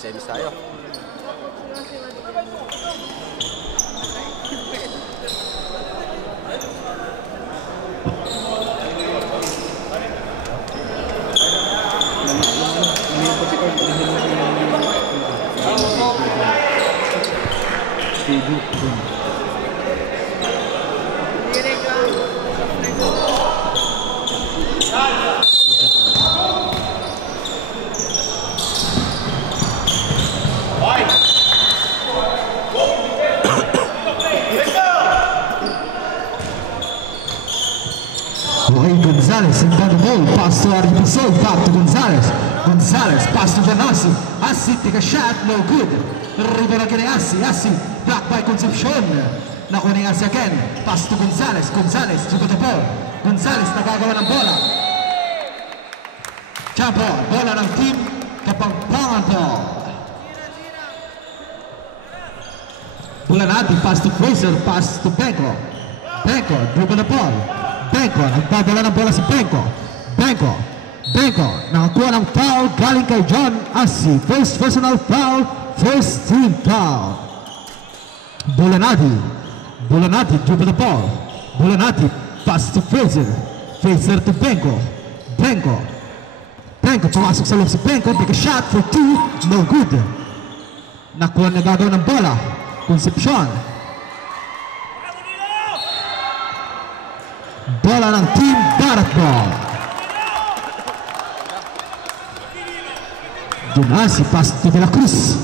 semis tayo. Gonzalez in the ball, pass to Arbisoy, back to Gonzalez. Gonzalez, pass to Janassi. Assi take a shot, no good. Rivera again Assi, blocked by Concepcion. Nakuha ni Assi again, pass to Gonzalez. Gonzalez, to the ball. Gonzalez, nagagawa ng bola. Jump ball, bola ng team, Kapampangan ball. Bulanati, pass to Fraser, pass to Benko. Benko, dribble the ball. Benko, nagdadala ng bola si Benko. Benko, nakakuha ng foul galing kay John Assi. First personal foul, first team foul. Bulanati, dribble the ball. Bulanati, pass to Fraser. Fraser to Benko. Benko, pumasok sa loob si Benko. Take a shot for two, no good. Nakuha na gagawa ng bola. Concepcion. Bola ng team Darat ball. Junasi, pass to De La Cruz.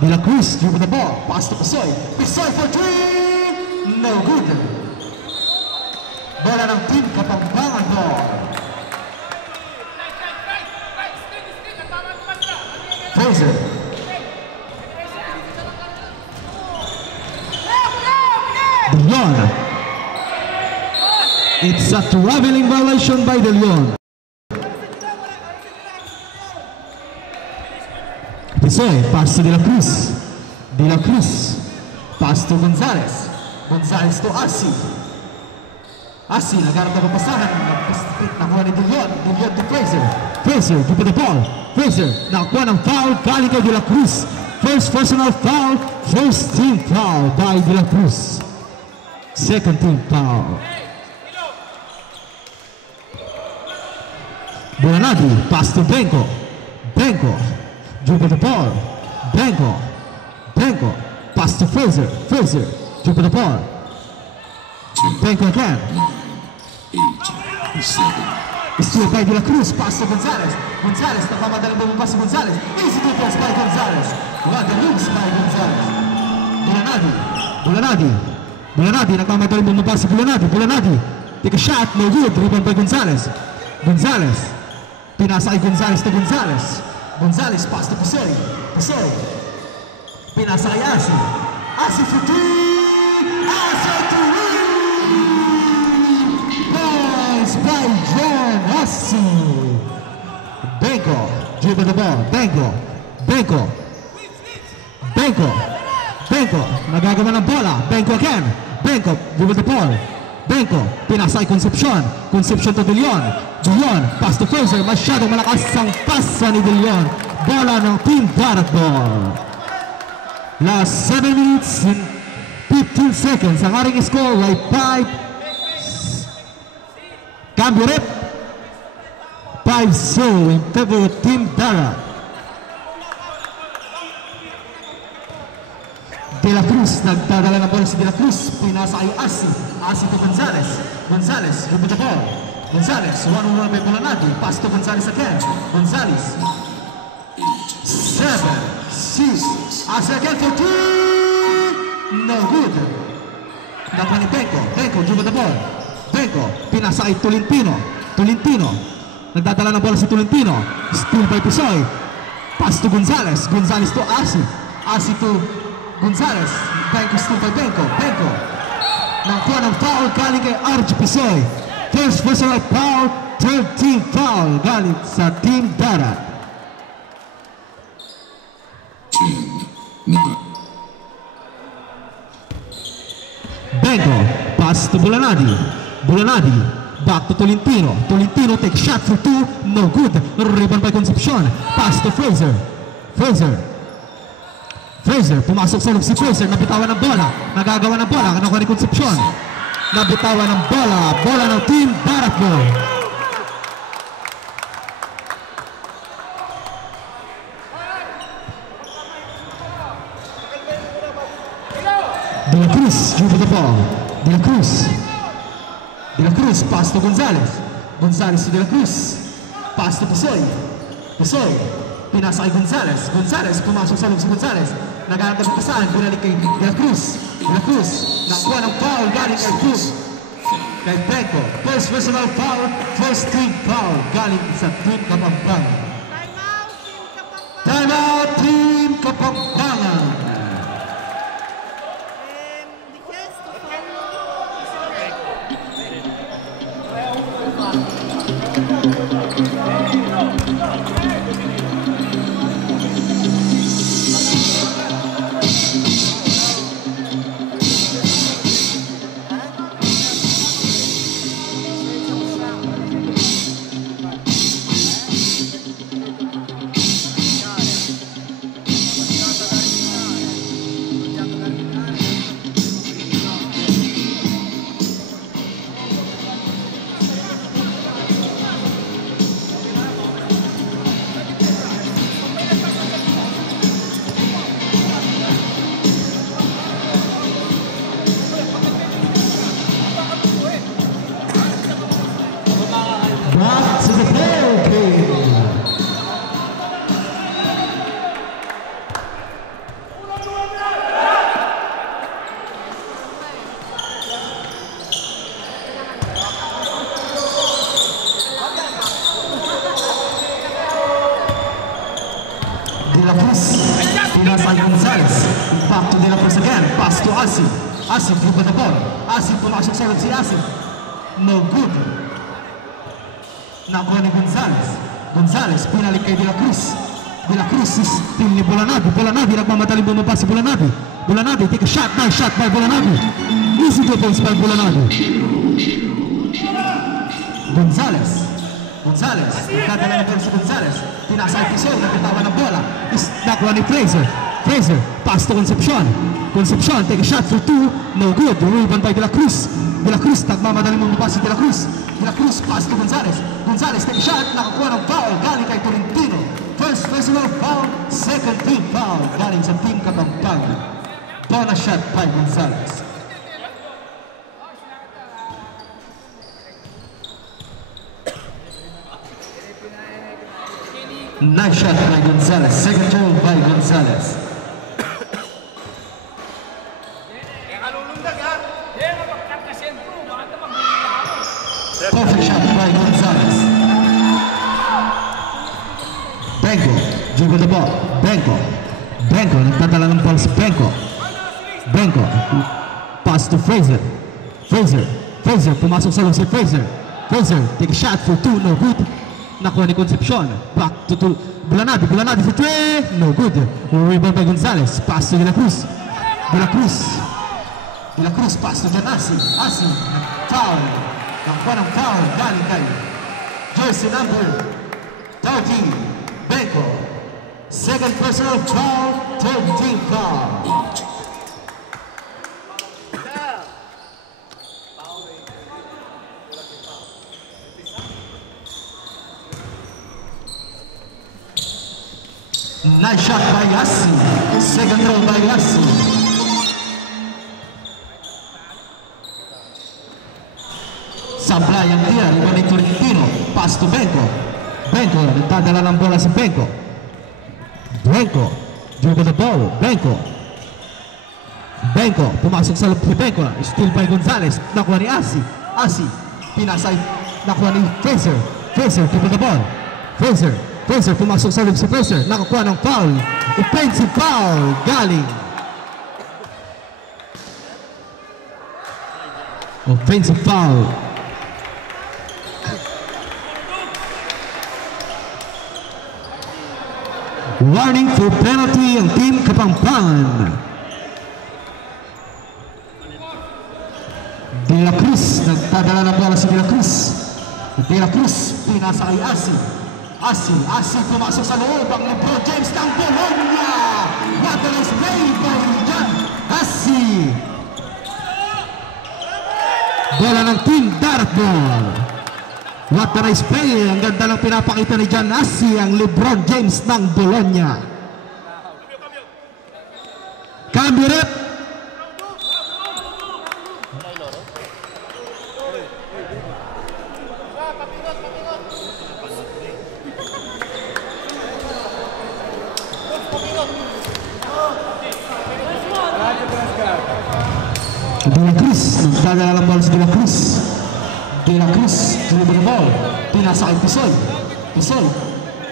De La Cruz, dribble the ball. Pass to Pisoy. Pisoy for three. No good. Bola ng team Kapampangan ball. Fraser. De Leon. It's a traveling violation by De Leon. Pisoy, pass to De La Cruz. De La Cruz, pass to Gonzalez. Gonzalez to Assi. Assi, nagharap na papasahan. Nakuha ni De Leon. De Leon to Fraser. Fraser, give the ball. Fraser, nakuha ng foul galing kay De La Cruz. First personal foul, first team foul by De La Cruz. Second team foul. Bulanati, pass to Benko. Benko, dribble the ball. Benko, pass to Fraser. Fraser, dribble the ball. Benko again. 8, 7. Steal by De La Cruz, pass to Gonzalez. Gonzalez, napamadalang bumabas si Gonzalez. Easy to pass by Gonzalez. Wag the looks by Gonzalez. Bulanati, nagmamadaling bumabas si Bulanati. Take a shot, no good. Dribble by Gonzalez. Pinasa kay Gonzalez to Gonzalez. Gonzalez, pass to Pisoy. Pinasa kay Assi. Assi for three. Assi to win. Points by John Assi. Benko, dribble the ball. Benko. Nagagawa ng bola. Benko again. Benko, dribble the ball. Benko, pinasa kay Concepcion to De Leon. Pass to Fraser. Masyadong malakas ang pasa ni De Leon. Bola ng team Darat ball. Last 7 minutes and 15 seconds. Ang ating score ay 5. Cambio rep. 5-0 in favor of team Darat. De La Cruz, nagdadala na bola si De La Cruz. Pinasa kay Assi to Gonzalez, dribble the ball. Gonzalez, one-on-one by Bulanati. Pass to Gonzalez again. Gonzalez. 7, 6. Assi again for 2. No good. Nakuha ni Benko, dribble the ball. Benko, pinasa kay Tolentino. Nagdadala na bola si Tolentino. Steal by Pisoy. Pass to Gonzalez to Assi to Gonzalez. Benko, steal by Benko. Nakuha ng foul galing kay Arj Pisoy. First personal foul, third team foul galing sa team Darat. Benko, pass to Bulanati, back to Tolentino. Take shot for 2, no good. Rebound by Concepcion. Pass to Fraser. Fraser, pumasok sa loob si Fraser, nabitawan ng bola, nagagawa ng bola, kinukuha ni Concepcion. Nabitawan ng bola ng Team Baratbo. De La Cruz, dribble the ball. De La Cruz. De La Cruz, pass to Gonzalez. Gonzalez to De La Cruz. Pass to Pusoy. Pusoy, pinasa kay Gonzalez. Gonzalez, pumasok sa loob si Gonzalez. Naghanap ng pasahan, pinalik kay De La Cruz. De La Cruz, nakuha ng foul, galing kay Cruz. Kay Benko, first personal foul, first team foul, galing sa Team Kapampangan. Time out, Team Kapampangan. Back to the ball game. De La Cruz, pinasa Gonzalez. Back to De La Cruz again. Pass to Asi. Asi, dribble the ball. Asi, pumasok sa loob si Asi. No good. Nakuha ni Gonzalez. Gonzalez, pinalik kay De La Cruz. De La Cruz is team ni Bulanabi. Bulanabi, nagmamadaling bumaba si Bulanabi. Bulanabi, take a shot, nice shot by Bulanabi. Easy defense by Bulanabi. Gonzalez. Gonzalez, nagdadala na si Gonzalez. Pinasa ay Pusoy, nagkatawa ng bola. Is nakuha ni Fraser. Fraser, pass to Concepcion. Concepcion, take a shot for two. No good. Rebound by De La Cruz. De La Cruz, nagmamadaling bumaba si De La Cruz. De La Cruz, pass to Gonzalez. Gonzalez, take a shot, nakakuha ng foul, galing kay Tolentino. First personal foul, second team foul, galing sa Team Kapampangan. Bonus shot by Gonzalez. Nice shot by Gonzalez, second goal by Gonzalez. Perfect shot by Gonzalez. Benko, dribble the ball. Benko, nagdadala ng ball si Benko. Benko, pass to Fraser. Fraser, pumasok sa loob si Fraser. Fraser, take a shot for two, no good. Nakuha ni Concepcion. Back to Bulanabi for three, no good. Rebound by Gonzalez. Pass to De La Cruz. De La Cruz, pass to John Asi. Asi, foul. Nakuha ng foul, galing kay jersey number 30, Benko. Second personal foul, third team foul. Nice shot by Yassi. Second throw by Yassi. Supply ang tira, iba ni Tolentino. Pass to Benko. Benko, nagdadala ng bola si Benko. Benko, dribble the ball. Benko, pumasok sa loob si Benko. Steal by Gonzalez. Nakuha ni Asi. Pinasay. Nakuha ni Fraser. Dribble the ball. Fraser, pumasok sa loob si Fraser. Nakakuha ng foul. Offensive foul. Galing. Offensive foul. Warning for penalty ang Team Kapampangan. De La Cruz, nagtadala ng bola si De La Cruz. De La Cruz, pinasa kay Asi. Asi pumasok sa loob ang LeBron James ng Bologna. What a nice play by John Asi. Bola ng team Dartball. What a nice play. Ang ganda lang pinapakita ni John Asi, ang LeBron James ng Bologna. Cambio rep. De La Cruz, nagdadala ng bola si De La Cruz. De La Cruz, dribble the ball. Pinasa kay Pisoy.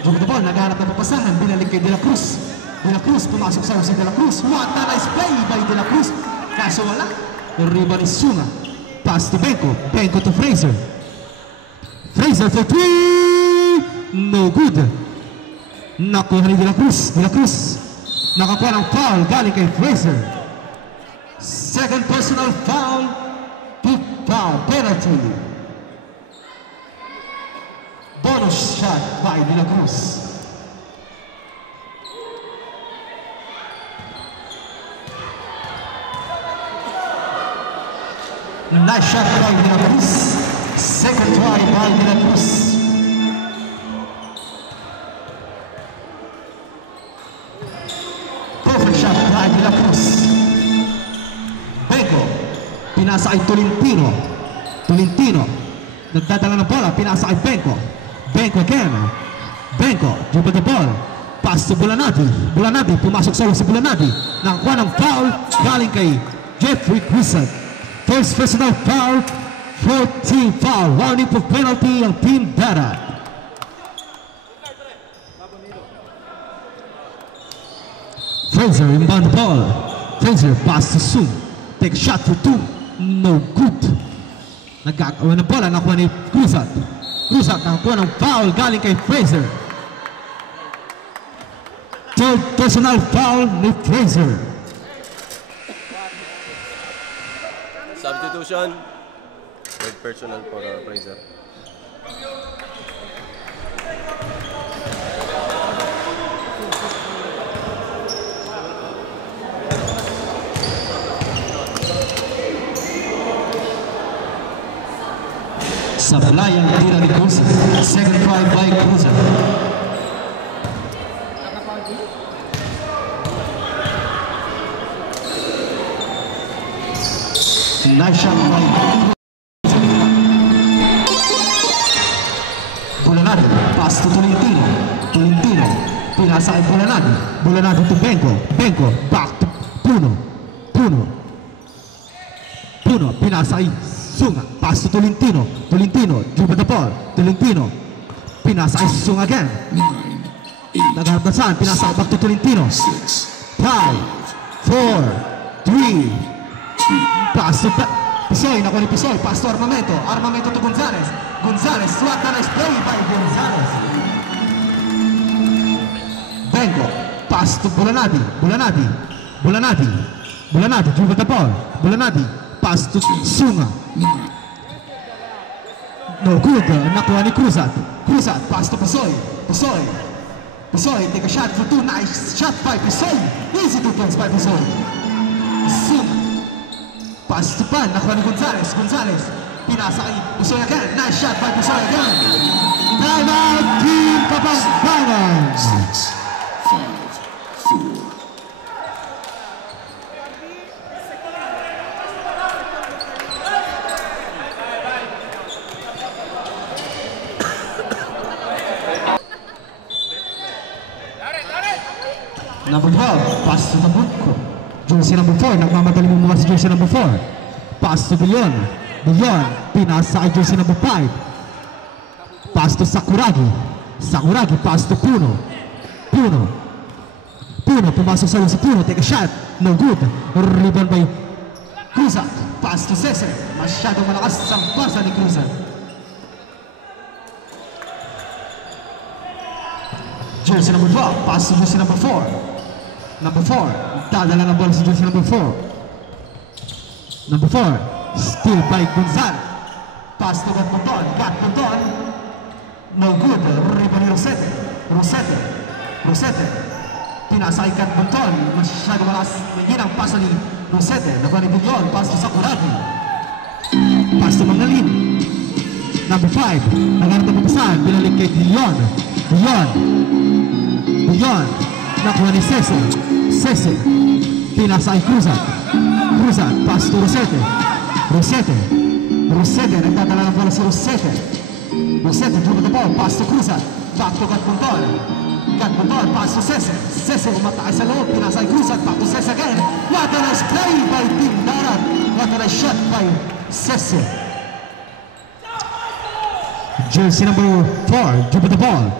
Dribble the ball, naghahanap ng papasahan. Binalik kay De La Cruz. De La Cruz, pumasok sa si De La Cruz. What a nice play by De La Cruz. Kaso wala. Yung rebound is Sunga. Pass to Benko. Benko to Fraser. Fraser for 3. No good. Nakuha ni De La Cruz. De La Cruz. Nakakuha ng foul. Galing kay Fraser. Second personal foul, big foul, penalty. Bonus shot by De La Cruz. Nice shot by De La Cruz. Second try by De La Cruz. Perfect shot by De La Cruz. Pinasa kay Tolentino. Nagdadala ng bola. Pinasa kay Benko. Benko again. Benko, dribble the ball. Pass to Bulanadi. Pumasok sa si Bulanadi. Nakakuha ng foul. Galing kay Jeffrey Cruzat. First personal foul. 14 foul. Warning for penalty ang Team Dara. Fraser inbound the ball. Fraser pass to Sung. Take a shot for 2. No good. Nagkakawa ng bola, nakuha ni Cruzat. Nakakuha ng foul galing kay Fraser. Third personal foul ni Fraser. Substitution. Third personal for Fraser. Sablay ang tira ni Cruz. Second try by Cruz. Nice shot by Bulanadi. Pass to Tolentino. Pinasa kay Bulanadi to Benko. Back to Puno. Pinasa kay Sunga, pass to Tolentino, dribble the ball, pinasa kay Sunga again. Nagharap na saan, pinasa back to Tolentino. 5, 4, 3, pass to Pisoy, nakuha ni Pisoy, pass to Armamento to Gonzales, what a nice play by Gonzales. Benko, pass to Bulanadi, dribble the ball, pass to Sunga. No good. Nakuha ni Cruzat, pass to Pisoy, take a shot for 2. Nice shot by Pisoy. Easy defense by Pisoy. Sunga. Pass to Pan. Nakuha ni Gonzales. Pinasa kay Pisoy again. Nice shot by Pisoy again. Time out, Team Kapampangan. 6, 5, 4. Number 12, pass to Tabutko. Jersey number 4, nagmamadali mo mga si jersey number 4. Pass to Billon, pinasa kay jersey number 5. Pass to Sakuragi, pass to Puno, pumasok sa si Puno, take a shot, no good. Rebound by Cruzat, pass to Cesar, masyadong malakas ang pasa ni Cruzat. Jersey number 12, pass to jersey number 4. Dadala ng bola si jersey number 4. Still by Gonzales. Pass to Gatmonton. No good. Rebound ni Rosete. Rosete. Pinasa kay Kat Bunton. Masyado malas. May ginang pasa ni Rosete. Nakuha ni Dillon. Pass to Sakuragi. Pass to Mangalin. Number 5. Naghanap ng papasan. Binalik kay Dillon. Dillon. Nakuha ni Cese. Pinasa kay Cruzat. Pass to Rosete. Rosete. Nagdadala ng bola si Rosete. Dribble the ball. Pass to Cruzat. Back to Kat Bunton. Pass to Cese. Umatake sa loob. Pinasa kay Cruzat. Back to Cese again. What a nice play by Team Darat. What a nice shot by Cese. Jersey number 4. Dribble the ball.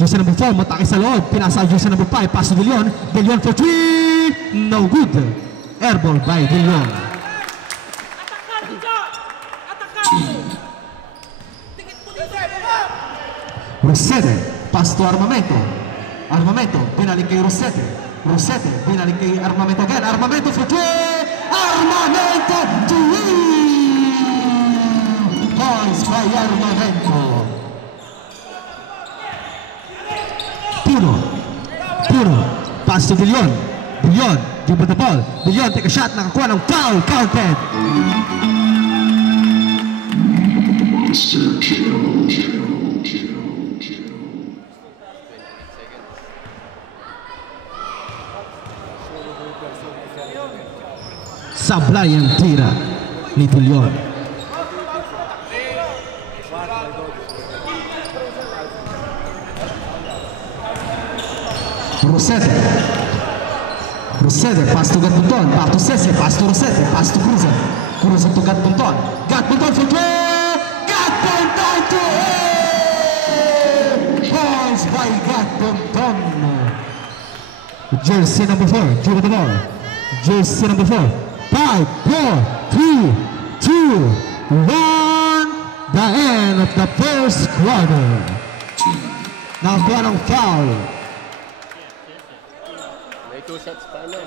Jersey number 4. Umatake sa loob. Pinasa kay jersey number 5. Pass to Dillon. Dillon for 3. No good. Airball by Dillon. Rosete, pass to Armamento. Pinalik kay Rosete. Pinalik kay Armamento again. Armamento for 3. Armamento 3. Points by Armamento. Puro. Pass to Dillon. Dribble the ball. Dillon take a shot. Nakakuha ng foul. Counted. Sablay ang tira ni Dillon. Rosete, pass to Gat Bunton, back to Cese, pass to Rosete, pass to Cruzat to Gat Bunton for 3. Gat Bunton to 8. Points by Gat Bunton. Jersey number 4, dribble the ball. Jersey number 4. 5, 4, 3, 2, 1. The end of the first quarter. Nakakuha ng foul. May 2 shots pa na.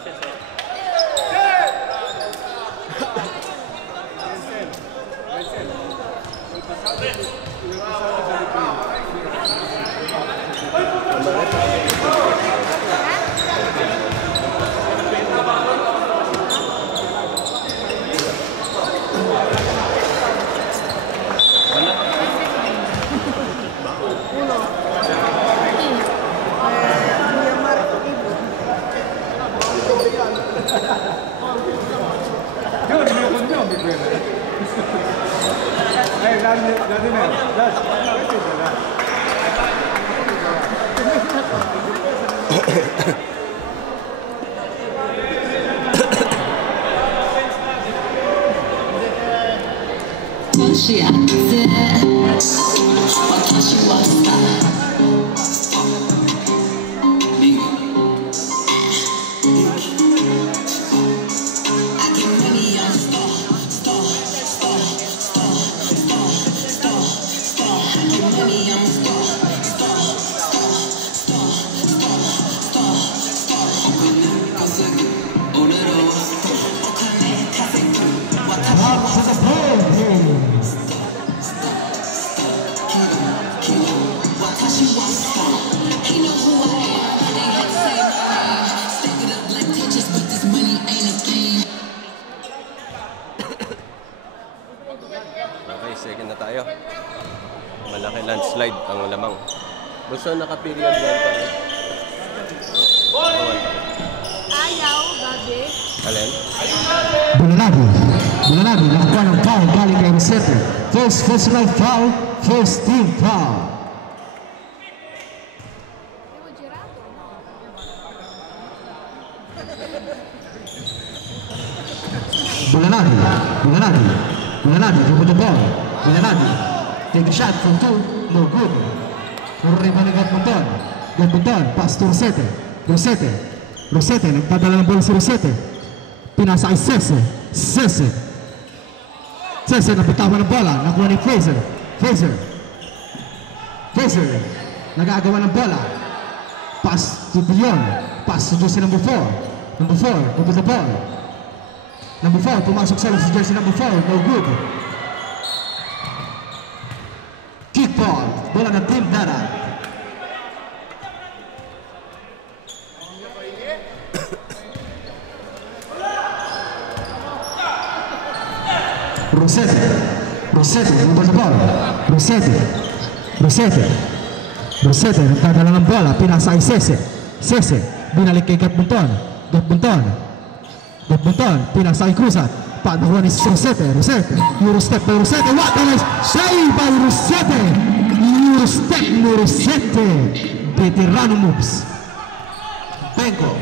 Second na tayo. Malaki landslide ang lamang. Basta naka-period 1 pa. Ayaw, babe. Alin? Bulanagi. Nakakuha ng foul galing kay Rosete. First personal foul. First team foul. Bulanagi, dribble the ball. Bulanagi, take a shot from 2, no good. Nurriba ni Gat Bunton, pass to Rosete. Nagpadala ng bola si Rosete. Pinasa kay Cese. Nabitawan ng bola, nakuha ni Fraser. Nagagawa ng bola. Pass to Dillon. Pass to jersey number 4. Dribble the ball. Number 4, pumasok sa jersey number 4, no good. Kick ball, bola ng Team Darat. Rosete, lumabas sa ball. Rosete. Nagdadala ng bola, pinasa kay Sese. Sese, binalik kay Gatbunton. Pinasa kay Cruzat. Panakuha ni Rosete. Eurostep by Rosete. What a nice save by Rosete! Eurostep ni Rosete. Veterano moves. Benko.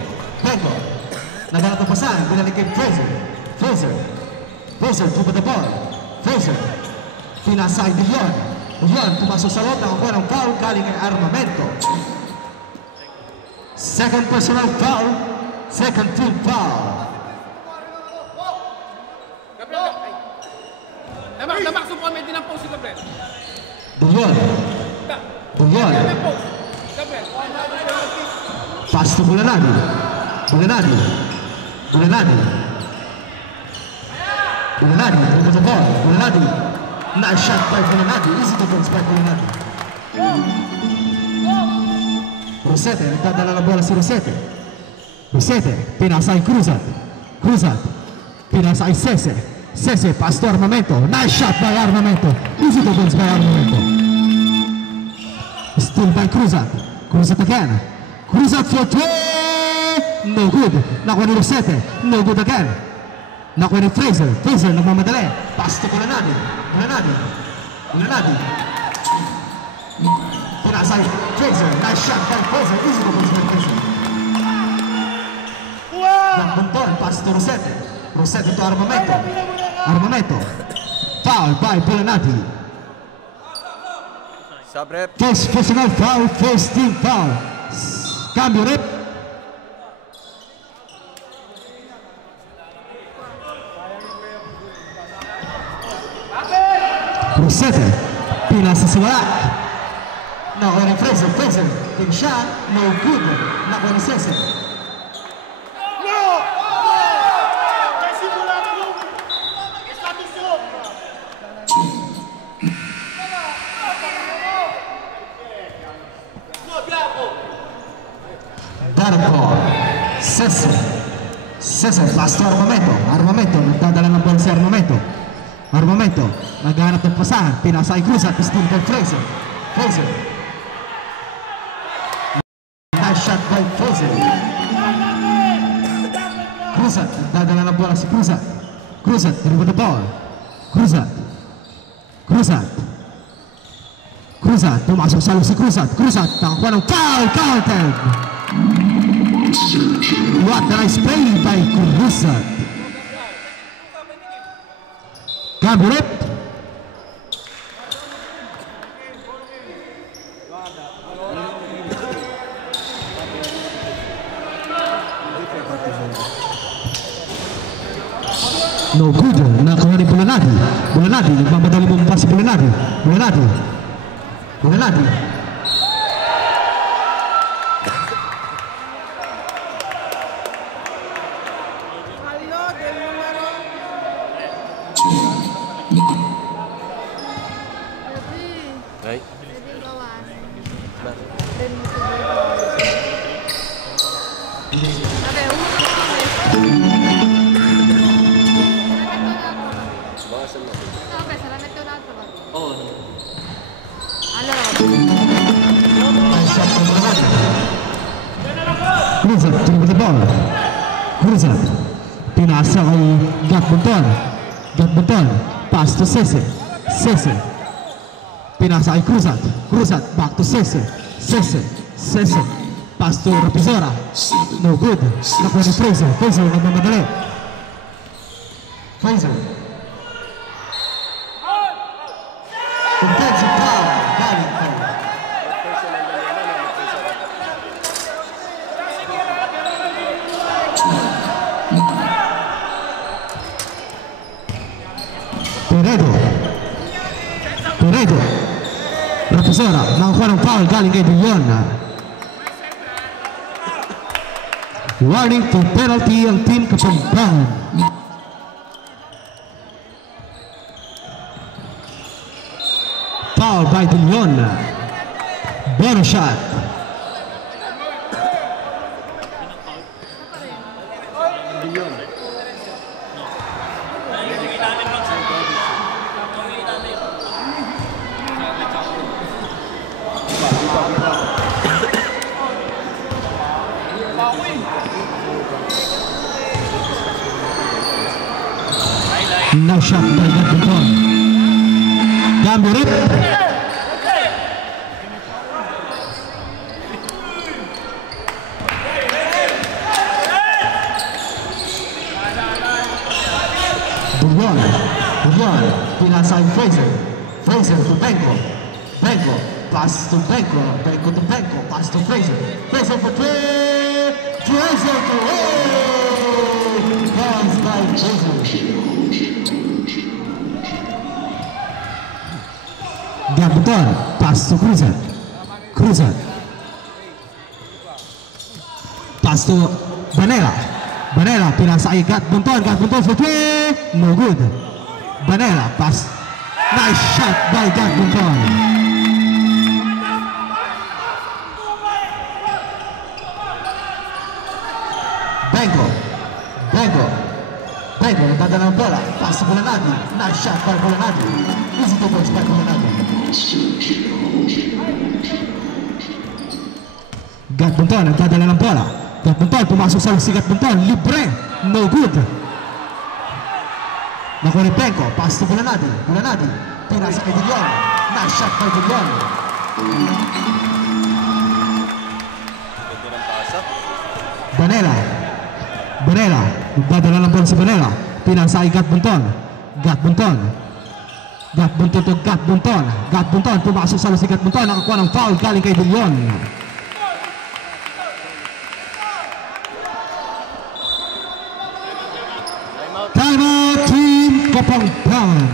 Naghanap ang pasan, binalik kay Fraser, tupa the ball. Fraser, pinasa kay Dillon, pumasok sa loob, nakakuha ng foul galing kay Armamento. Second personal foul, second team foul. Damak sa comment din ang post si Gabriel. Dillon. Pass to Bulanadi. Over the ball. Bulanadi. Nice shot by Bulanadi. Easy defense by Bulanadi. Rosete, nagdadala ng bola si Rosete. Pinasa kay Cruzat. Pinasa kay Sese, pass to Armamento. Nice shot by Armamento. Easy defense by Armamento. Still by Cruzat again. Cruzat for three. No good. Nakuha ni Rosete. No good again. Nakuha ni Fraser nagmamadali. Pass to Bulanadi. Pinasa kay Fraser. Nice shot by Fraser. Easy defense by Fraser. Nagbunton. Pass to Rosete to Armamento. Foul by Bulanadi. Sabrep. First personal foul, first team foul. Cambio rep. Rosete, pinasa sa wala. Nakuha ni Fraser. Take shot, no good. Nakuha ni Sese. Darko, Sese, pass to Armamento, nagdadala ng bola si Armamento, naghahanap ng pasahan, pinasa kay Cruzat, still by Fraser. Nice shot by Fraser. Cruzat, nagdadala ng bola si Cruzat, dribble the ball. Cruzat, pumasok sa loob si Cruzat, nakakuha ng foul, counted. What a nice play by Cruzat. Cambio rep. No good. Nakuha ni Bulanadi. Nagmamadali mo pa si Bulanadi. Ay. Cruzat, dribble the ball. Pinasa kay Gatbunton. Pass to Sese. Pinasa kay Cruzat, back to Sese. Pass to Rapizora. No good. Nakuha ni Fraser nagmamadali. Offensive foul. Peredo. Rapizora, nakakuha ng foul galing kay Dillon. Warning for penalty ang team Kapampangan. Foul by Dillon. Bonus shot. Now shot by Gabon. Gambo rip. Buwan, pinasay Fraser. Fraser to Benko. Benko, pass to Benko. Benko to Benko, pass to Fraser. Fraser for three. Fraser to pass by Fraser. Gabon, pass to Cruiser. Cruiser. Pass to Banera. Banera, pinasay Gabon for three. No good. Banera pass. Nice shot by Gabon. Benko. Nagdadala ng bola. Pass to Bulanadi. Nice shot by Bulanadi. Easy to box by Bulanadi. Gabon nagdadala ng bola. Gabon pumasok sa si Gabon. Libre. No good. Nakuha ni Benko, pass to Bulanadi. Bulanadi, pinasa kay Dillon. Nice shot by Dillon. Banera, nagdadala ng bola si Banera. Pinasa kay Gabon. to Gabon, pumasok sa si Gabon. Nakakuha ng foul galing kay Dillon. Timeout team Kapampangan.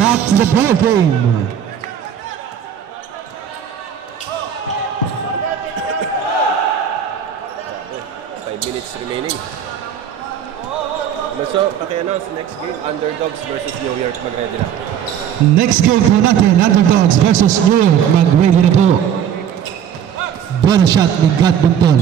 Back to the ball game. Minutes remaining. So, paki-announce next game, Underdogs versus New York. Mag-ready na. Next game po natin, Underdogs versus New York. Mag-ready na po. Bonus shot ni Gabon.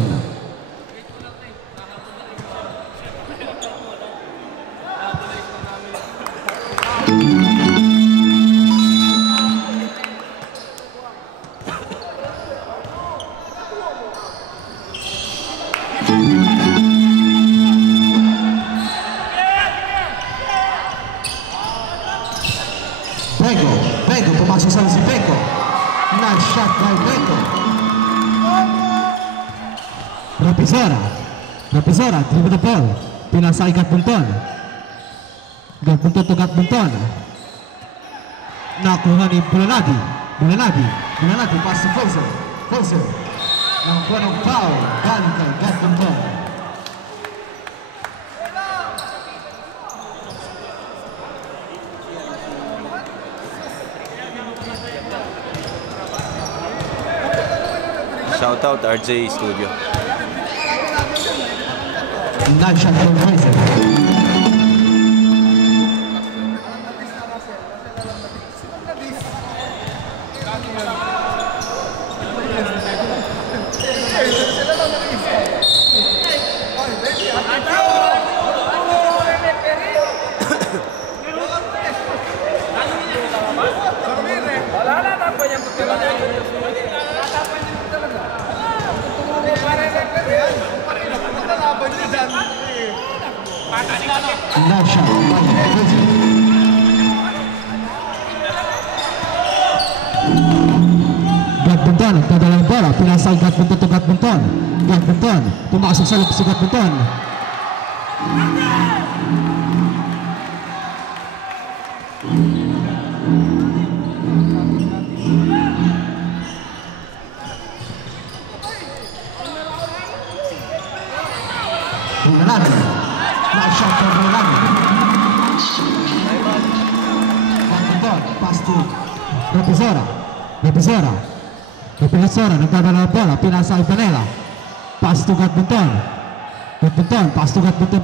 Benko, pumasok sa si Benko. Nice shot by Benko. Rapizora, dribble the ball. Pinasay Gabon to Gabon. Nakuha ni Bulanadi, pass to Fraser. Nakuha ng foul, galing kay Gabon. Shout out RJ Studio. Nice shot from Fraser. Nice shot by Fraser. Gabon, tadalang bola, pinasay Gabon to Gabon. Gabon, pumasok sa loob si Gabon. Bulanadi, nice shot from Bulanadi. Gabon, pass to Rapizora, nagdadala ng bola, pinasa Banera. Pass to Gabon, pass to Gabon.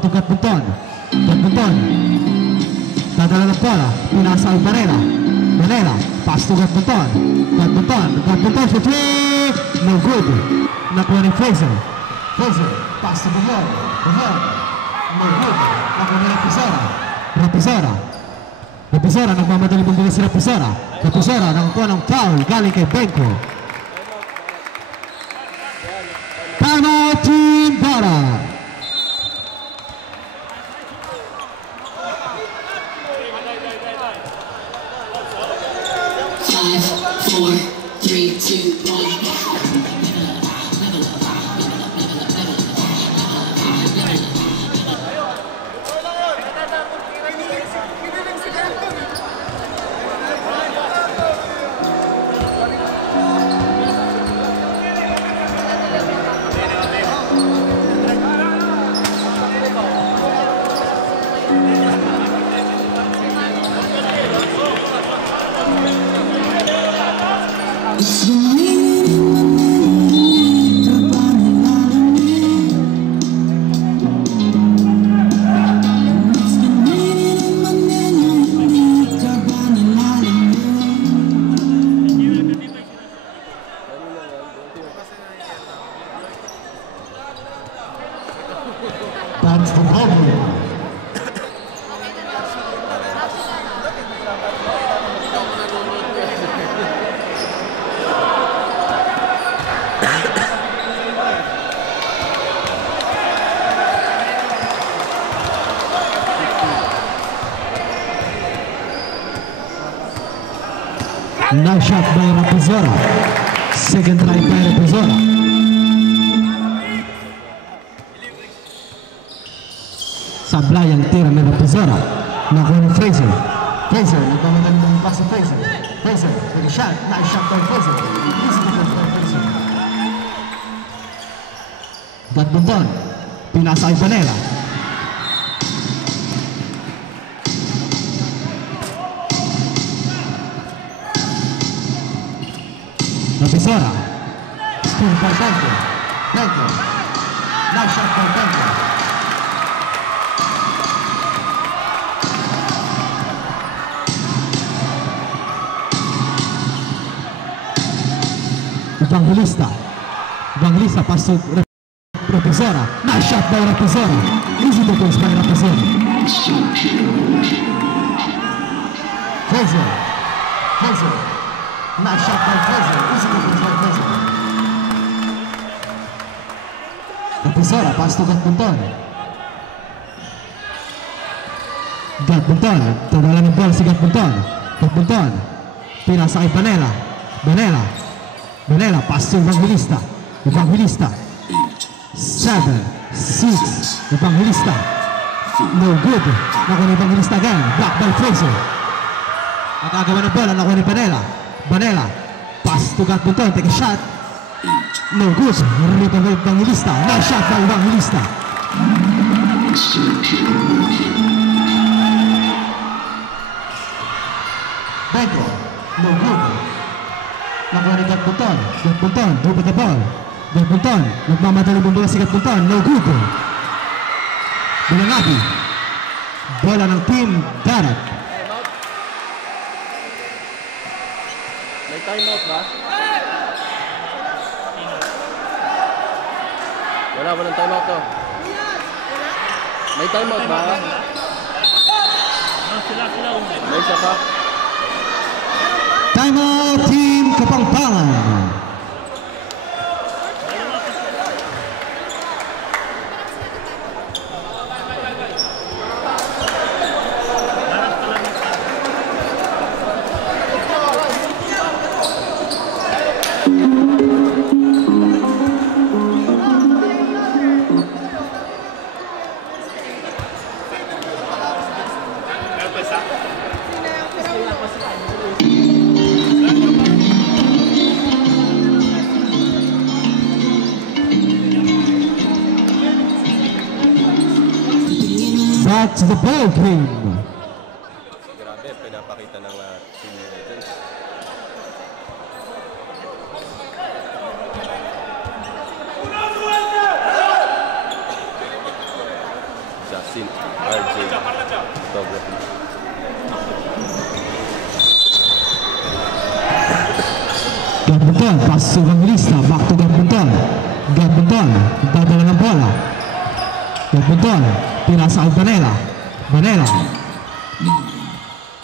Dadala ng bola, pinasa Banera. Pass to Gabon for three. No good. Nakuha ni Fraser, pass to Bulan. No good. Nakuha ni Rapizora, nagmamadali mong bilis si Rapizora, nakakuha ng foul galing kay Benko. Timeout Team Dara. Five, four, three, two, one. That's the problem. Nice shot by Rapazora. Second try by Rapazora. Sablay ang tira ng Rapazora. Nakuha ni Fraser. Fraser, nagmamagandang pass sa Fraser. Fraser, with a shot. Nice shot by Fraser. Easy defense by Fraser. Badminton. Pinasa ay Vanilla. Rapazora. Steal by Benko. Benko. Nice shot by Benko. Evangelista. Evangelista pasok Rapazora. Nice shot by Rapazora. Easy defense by Rapazora. Fraser. Fraser. Nice shot by Fraser. Easy defense by Fraser. Rapazora pasok Gatpunton. Gatpunton. Tadala ng bola si Gatpunton. Gatpunton. Pinasa kay Vanilla. Vanilla. Vanilla, pass to Evangelista. Evangelista. 7, 6. Evangelista. No good. Nakuha ni Evangelista again. Blocked by Fraser. Nakagawa ng bola. Nakuha ni Vanilla. Vanilla. Pass to Gatpunton. Take a shot. No good. Rito by Evangelista. Nice shot by Evangelista. Benko. No good. Nakuha ni Gatpunton. Gatpunton, over the ball. Gatpunton, nagmamadali ng bola si Gatpunton. No good. Bulangabi. Bola ng team Darat. May timeout ba? Walang timeout to. May timeout ba? May isa pa? Timeout Team Kapampangan. Back to the ball game. Grabe, pinapakita ng team legends. Justin, RJ, photography. Gatpunton, pass to Evangelista. Back to Gatpunton. Gatpunton, dadala ng bola. Gatpunton, pinasa kay Vanilla. Vanilla.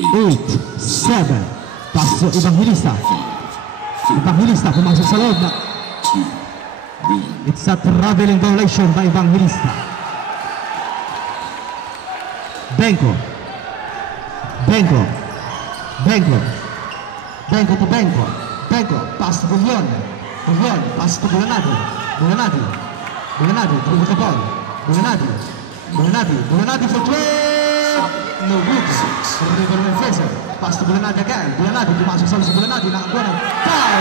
8, 7. Pass to Evangelista. Evangelista, pumasok sa loob na. It's a traveling violation by Evangelista. Benko. Benko. Benko. Benko to Benko. Benko. Pass to Bullon. Bullon. Pass to Bulanadi. Bulanadi. Bulanadi. Dribble the ball. Bulanadi. Bulanadi. Bulanadi for 12. No good. Dribble with Fraser. Pass to Bulanadi again. Bulanadi. Pumasok sa si Bulanadi. Nakakuha ng foul.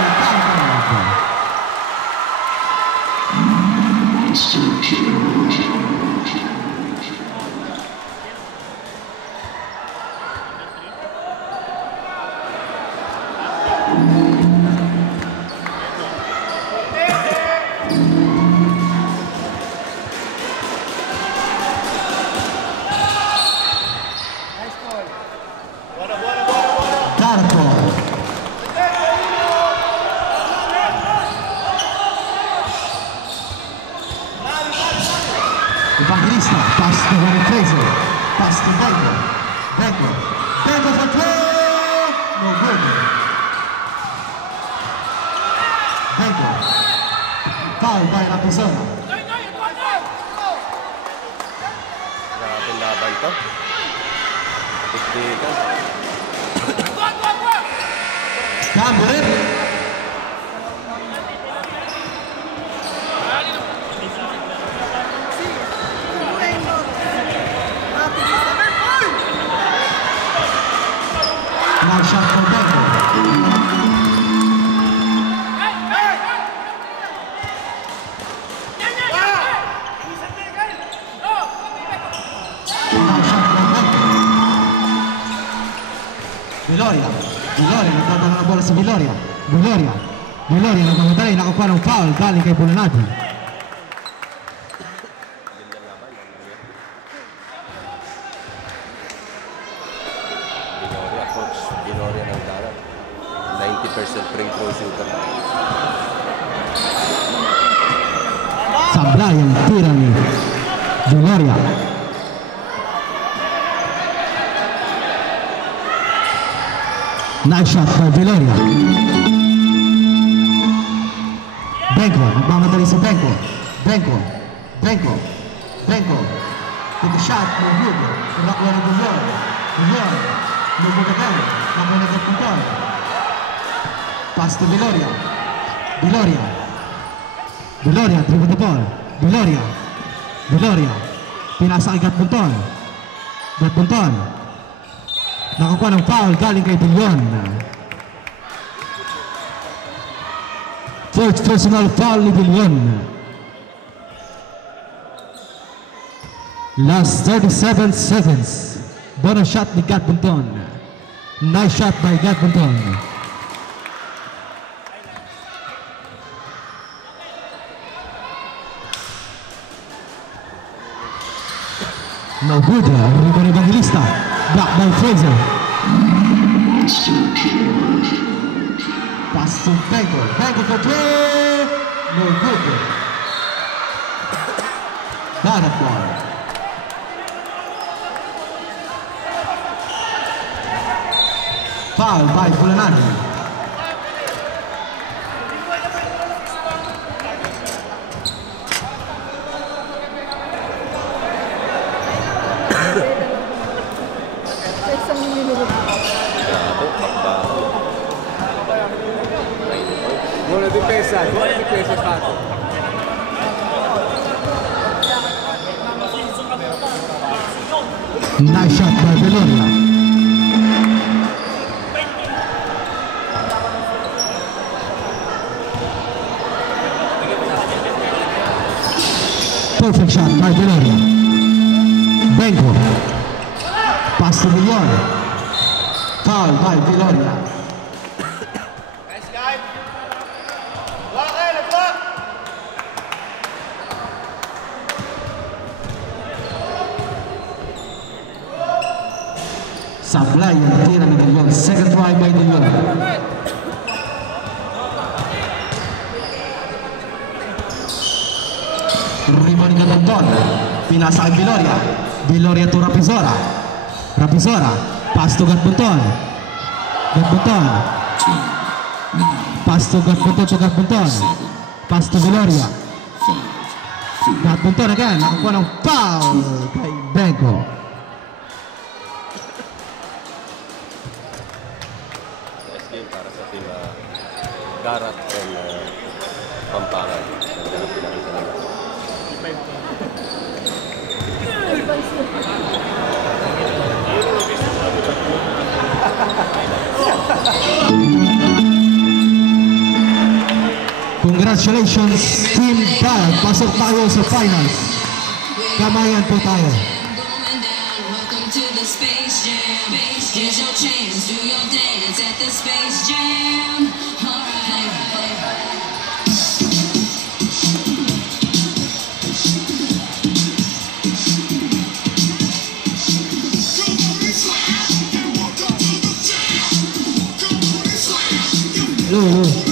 Evangelista, pass to Warren Fraser, pass to Benko, Benko, Benko for 12, no good. Benko, foul by Rapizona. Grabe laban to. Tiktikan. Camber. Now shot for Benko. Viloria, Viloria, nagtatama ng bola si Viloria. Viloria, Viloria, nagmamadali, nakakuha ng foul galing kay Bulanadi. Viloria, coach. Viloria ng darat. 90% free throw shooter. Sablay ang tira ni Viloria. Nice shot by Viloria. Benko, nagmamadali si Benko. Benko, Benko, Benko. Take a shot, no good. Nakuha ng Bullon. Bullon, no good again. Nakuha ng Bullon. Pass to Viloria. Viloria. Viloria, dribble the ball. Viloria. Viloria. Pinasa kay Gatbunton. Gatbunton. Nakakuha ng foul galing kay Bullon. First personal foul ni Bullon. Last 37 seconds. Bonus shot ni Gatbunton. Nice shot by Gatbunton. No good. Rico Evangelista. Blocked by Fraser. Pass to Benko. Benko for 3. No good. Bottom ball. Foul by Bulanadi. Sa isang minuto. Grabe, pakbaho. Buona difesa fatto. Nice shot by Viloria. Perfect shot by Viloria. Benko. Pass to Bullon. Foul by Viloria. Nice guy. Block kayo, block. Sablay ang tira ni Bullon. Second try by Bullon. Rebound ni Gatbunton. Pinasa kay Viloria. Viloria to Rapizora. Rapizora. Pass to Gatbunton. Gatbunton. Pass to Gatbunton to Gatbunton. Pass to Viloria. Napunta na again. Nakakuha ng foul kay Benko. Last game para sa team Garat and Pampangan. Ganda na pinakita nila. Advice na. Congratulations, Team Garat. Pasok tayo sa finals. Kamayan po tayo. Going down, welcome to the Space Jam. Here's your chance, do your dance at the Space Jam. Alright. Hello, hello.